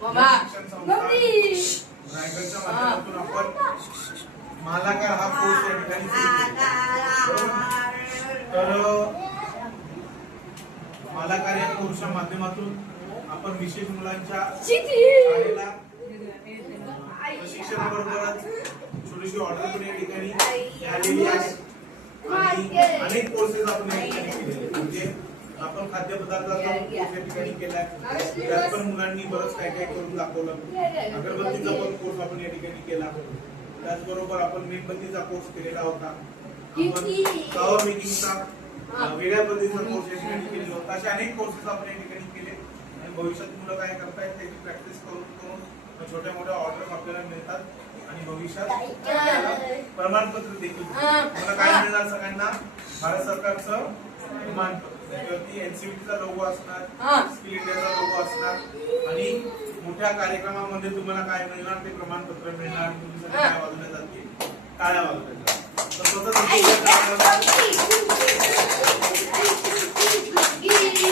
शिक्षण संस्था रायगडच्या माध्यमातून आपण मालाकार हा कोर्स या ठिकाणी सुरू केला. तर मालाकार या कोर्सच्या माध्यमातून आपण विशेष मुलांच्या शाळेला प्रशिक्षणाबरोबरच छोटीशी ऑर्डर पण या ठिकाणी आलेली आहे आणि अनेक कोर्सेस आपण या ठिकाणी केलेले. म्हणजे आपण खाद्यपदार्थाचा कोर्स या ठिकाणी केलाय, त्यात पण मुलांनी बरंच काय काय करून दाखवलं. अगरबत्तीचा पण कोर्स आपण या ठिकाणी केला. त्याचबरोबर आपण मेणबत्तीचा कोर्स केलेला होता. आपण फ्लॉवर मेकिंगचा वेगळ्या पद्धतीचा कोर्स या ठिकाणी केलेला होता. असे अनेक कोर्सेस आपण या ठिकाणी केले आणि भविष्यात मुलं काय करतायत त्याची प्रॅक्टिस करून छोट्या मोठ्या ऑर्डर आपल्याला मिळतात आणि भविष्यात प्रमाणपत्र देखील मला काय मिळणार सगळ्यांना भारत सरकारचं प्रमाणपत्र त्याच्यावरती एनसीईटीचा लोगो असणार, स्किल इंडियाचा लोगो असणार आणि मोठ्या कार्यक्रमामध्ये तुम्हाला काय मिळणार ते प्रमाणपत्र मिळणार. तुम्ही सगळे काय वाजवले जातील, टाळ्या वाजवल्या जातील.